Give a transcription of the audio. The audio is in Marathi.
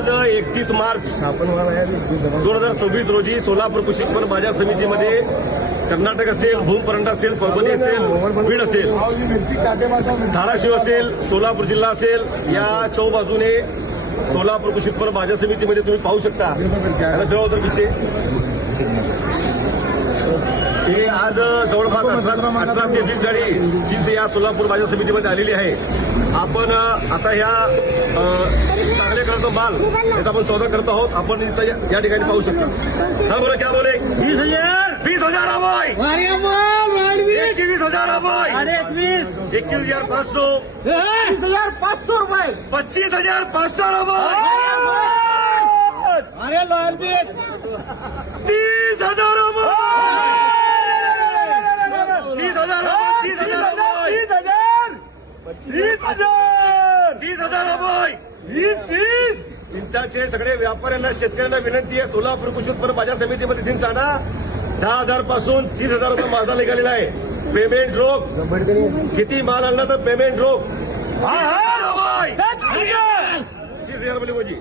आज 31 मार्च 2026 रोजी सोलापूर कृषी उत्पन्न बाजार समितीमध्ये कर्नाटक असेल, भूमपरंडा असेल, परभणी असेल, बीड असेल, धाराशिव असेल, सोलापूर जिल्हा असेल, या चौबाजूने सोलापूर कृषी उत्पन्न बाजार समितीमध्ये तुम्ही पाहू शकता जवळतर पिछे हे आज जवळपास 18 ते 20 गाडी चीज या सोलापूर बाजार समितीमध्ये आलेली आहे. आपण आता ह्या चांगले करतो माल याचा आपण सौदा करत आहोत. आपण इथं या ठिकाणी पाहू शकता. हा बोला क्या बोले 20,000 अभय 21,000 अभय 21,500 21,500 रुपये 25,500 अभय अरे लॉयल बी 30,000 अभय 30,000 अभय 30,000 चिंचाचे सगळे व्यापाऱ्यांना शेतकऱ्यांना विनंती आहे. सोलापूर कृषी उत्पन्न बाजार समितीमध्ये चिंच आणा. 10,000 पासून 30,000 रुपये माझा निघालेला आहे. पेमेंट रोख किती माल आणला तर पेमेंट रोख 30,000 रुपये 30,000 रुपये